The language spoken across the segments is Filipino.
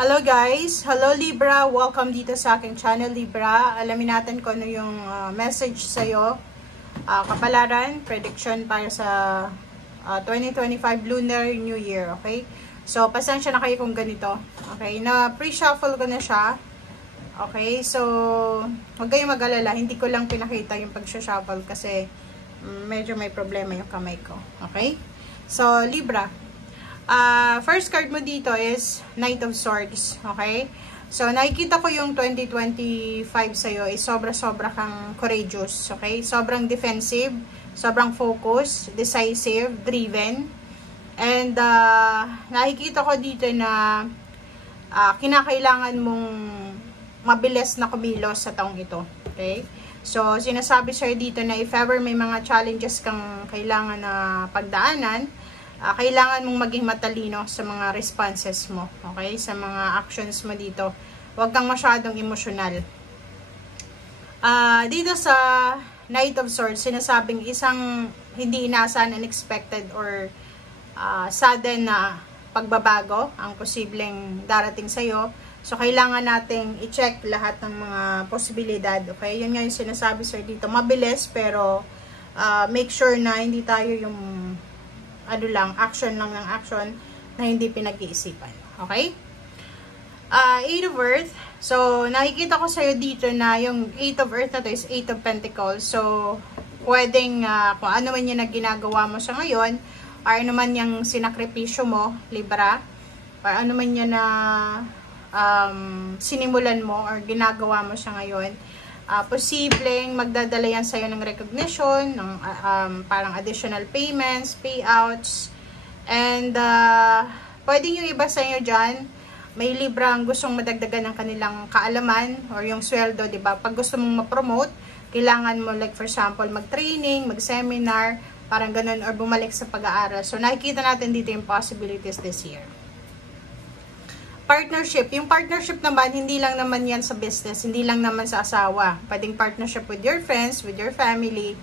Hello guys! Hello Libra! Welcome dito sa aking channel Libra. Alamin natin kung ano yung message sa'yo. Kapalaran, prediction para sa 2025 Lunar New Year. Okay? So, pasensya na kayo kung ganito. Okay? Na pre-shuffle ko na siya. Okay? So, huwag kayong mag-alala. Hindi ko lang pinakita yung pag-shuffle kasi medyo may problema yung kamay ko. Okay? So, Libra. First card mo dito is Knight of Swords. Okay? So, nakikita ko yung 2025 sa'yo is sobra-sobra kang courageous. Okay? Sobrang defensive, sobrang focus, decisive, driven. And, nakikita ko dito na kinakailangan mong mabilis na kumilos sa taong ito. Okay? So, sinasabi sa'yo dito na if ever may mga challenges kang kailangan na pagdaanan, kailangan mong maging matalino sa mga responses mo, okay? Sa mga actions mo dito. Huwag kang masyadong emosyonal. Dito sa Knight of Swords, sinasabing isang hindi inaasahan, unexpected or sudden na pagbabago ang posibleng darating sa'yo. So, kailangan nating i-check lahat ng mga posibilidad, okay? Yun nga yung sinasabi sir dito. Mabilis, pero make sure na hindi tayo yung action lang ng action na hindi pinag-iisipan. Okay? Eight of Earth. So, nakikita ko sa'yo dito na yung Eight of Earth na to is Eight of Pentacles. So, pwedeng kung ano man yung ginagawa mo sa ngayon, or ano man yung sinakripisyo mo, Libra, or ano man yan na sinimulan mo or ginagawa mo sa ngayon, posibleng magdadala yan sa'yo ng recognition, ng parang additional payments, payouts, and pwedeng yung iba sa'yo dyan, may Libra ang gustong madagdagan ng kanilang kaalaman or yung sweldo, diba? Pag gusto mong ma-promote, kailangan mo, like for example, mag-training, mag-seminar, parang ganun, or bumalik sa pag-aaral. So, nakikita natin dito yung possibilities this year. Partnership. Yung partnership naman, hindi lang naman yan sa business, hindi lang naman sa asawa. Pwedeng partnership with your friends, with your family,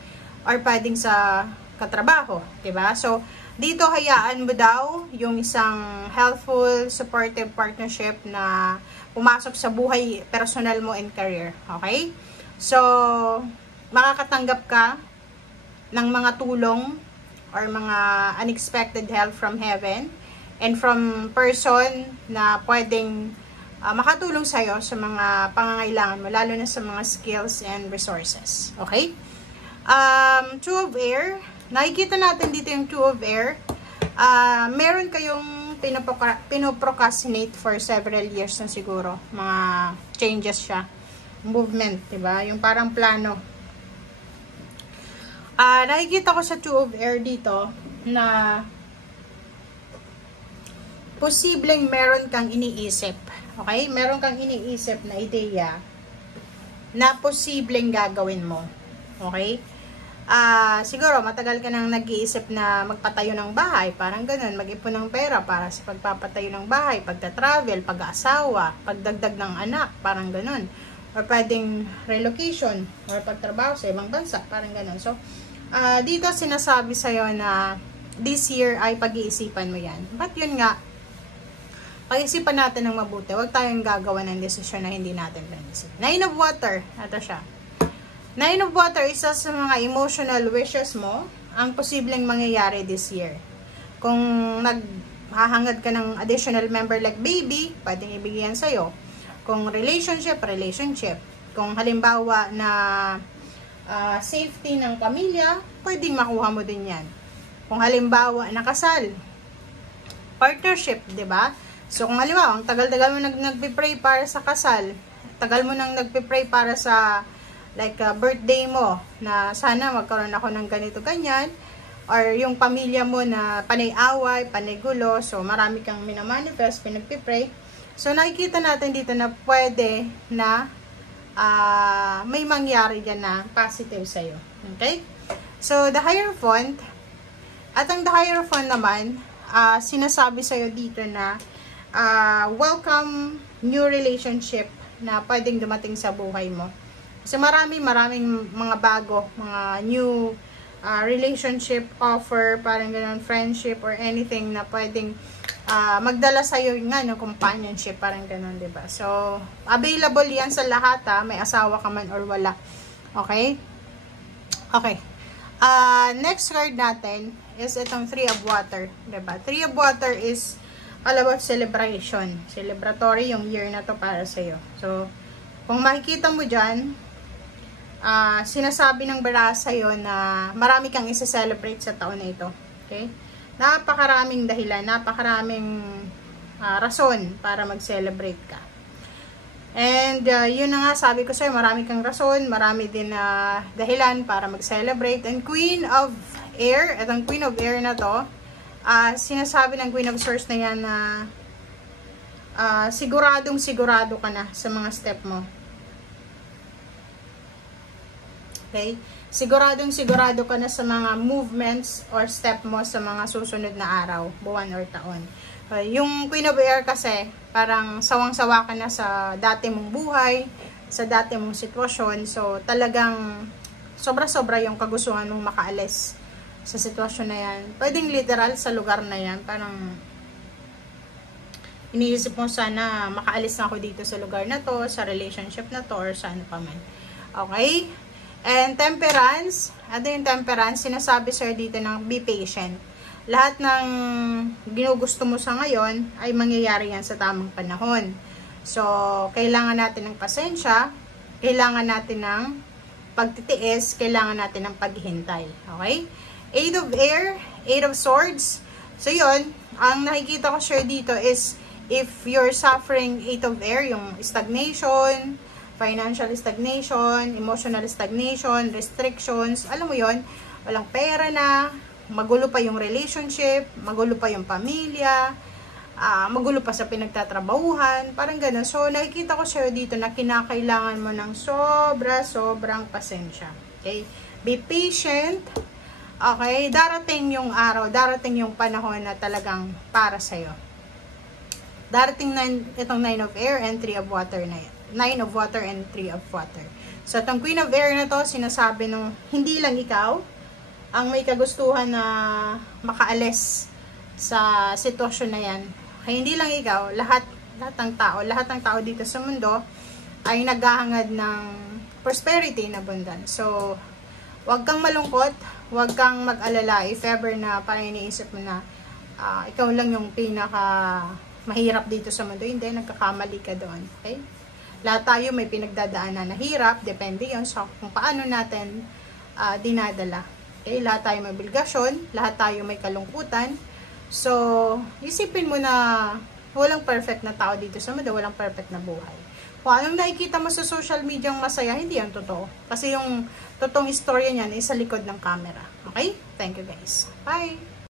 or pwedeng sa katrabaho. Diba? So, dito hayaan mo daw yung isang healthful, supportive partnership na pumasok sa buhay personal mo and career. Okay? So, makakatanggap ka ng mga tulong or mga unexpected help from heaven and from person na pwedeng makatulong sa'yo sa mga pangangailangan mo, lalo na sa mga skills and resources. Okay? Two of Air. Nakikita natin dito yung Two of Air. Meron kayong pinoprocrastinate for several years na siguro. Mga changes siya. Movement, diba? Yung parang plano. Nakikita ko sa Two of Air dito na posibleng meron kang iniisip. Okay? Meron kang iniisip na ideya na posibleng gagawin mo. Okay? Siguro, matagal ka nang nag-iisip na magpatayo ng bahay. Parang ganun. Mag-ipon ng pera para sa pagpapatayo ng bahay, pagta-travel, pag-aasawa, pagdagdag ng anak. Parang ganun. Or pwedeng relocation or pagtrabaho sa ibang bansa. Parang ganun. So, dito sinasabi sa'yo na this year ay pag-iisipan mo yan. But yun nga, pag-isipan natin ng mabuti. Huwag tayong gagawa ng desisyon na hindi natin pag-isip. Nine of Water. Ito siya. Nine of Water, isa sa mga emotional wishes mo, ang posibleng mangyayari this year. Kung naghahangad ka ng additional member like baby, pwedeng ibigyan sa'yo. Kung relationship. Kung halimbawa na safety ng pamilya, pwedeng makuha mo din yan. Kung halimbawa na kasal, partnership, diba? So, kung halimbawa, ang tagal-tagal mo nagpe-pray para sa kasal, tagal mo nang nagpe-pray para sa, like, birthday mo, na sana magkaroon ako ng ganito-ganyan, or yung pamilya mo na panay-away, panay-gulo, so marami kang minamanifest, pinagpe-pray. So, nakikita natin dito na pwede na may mangyari dyan na positive sa'yo. Okay? So, the Hierophant, at ang the Hierophant naman, sinasabi sa'yo dito na welcome new relationship na pwedeng dumating sa buhay mo. Kasi maraming mga bago, mga new relationship offer, parang ganun, friendship or anything na pwedeng magdala sa'yo nga ng companionship, parang ganun, diba? So, available yan sa lahat, may asawa ka man or wala. Okay? Okay. Next card natin is itong Three of Water, diba? Three of Water is all about celebration. Celebratory yung year na to para sa'yo. So, kung makikita mo dyan, sinasabi ng bara sa'yo na marami kang isa-celebrate sa taon na ito. Okay? Napakaraming dahilan, napakaraming rason para mag-celebrate ka. And yun na nga, sabi ko sa'yo, marami kang rason, marami din dahilan para mag-celebrate. And Queen of Air, itong Queen of Air na to, sinasabi ng Queen of Swords na yan na siguradong sigurado ka na sa mga step mo. Okay? Siguradong sigurado ka na sa mga movements or step mo sa mga susunod na araw, buwan or taon. Yung Queen of Air kasi, parang sawang-sawa ka na sa dati mong buhay, sa dati mong sitwasyon. So, talagang sobra-sobra yung kagustuhan mong makaalis sa sitwasyon na yan. Pwedeng literal sa lugar na yan. Parang iniisip mo sana makaalis na ako dito sa lugar na to, sa relationship na to, or sa ano pa man. Okay? And Temperance, ano yung Temperance? Sinasabi sir dito ng be patient. Lahat ng ginugusto mo sa ngayon ay mangyayari yan sa tamang panahon. So, kailangan natin ng pasensya, kailangan natin ng pagtitiis, kailangan natin ng paghihintay. Okay? Eight of Air, Eight of Swords. So, yun, ang nakikita ko sir dito is if you're suffering Eight of Air, yung stagnation, financial stagnation, emotional stagnation, restrictions, alam mo yon, walang pera na, magulo pa yung relationship, magulo pa yung pamilya, magulo pa sa pinagtatrabahuhan, parang gano'n. So, nakikita ko sa'yo dito na kinakailangan mo ng sobrang pasensya. Okay? Be patient. Okay? Darating yung araw, darating yung panahon na talagang para sa'yo. Darating na itong Nine of Air and Three of Water na yan. Nine of Water and Three of Water. So, itong Queen of Air na to, sinasabi nung hindi lang ikaw ang may kagustuhan na makaalis sa sitwasyon na yan. Kaya hindi lang ikaw, lahat ng tao dito sa mundo ay naghahangad ng prosperity na abundance. So, wag kang malungkot, wag kang mag-alala if ever na parang iniisip mo na ikaw lang yung pinaka mahirap dito sa mundo. Hindi, nagkakamali ka doon. Okay? Lahat tayo may pinagdadaanan na hirap, depende yun sa kung paano natin dinadala. Okay? Lahat tayo may obligasyon, lahat tayo may kalungkutan. So, isipin mo na walang perfect na tao dito sa mundo, walang perfect na buhay. Kung anong nakikita mo sa social media ang masaya, hindi yan totoo. Kasi yung totoong istorya niyan ay sa likod ng camera. Okay? Thank you guys. Bye!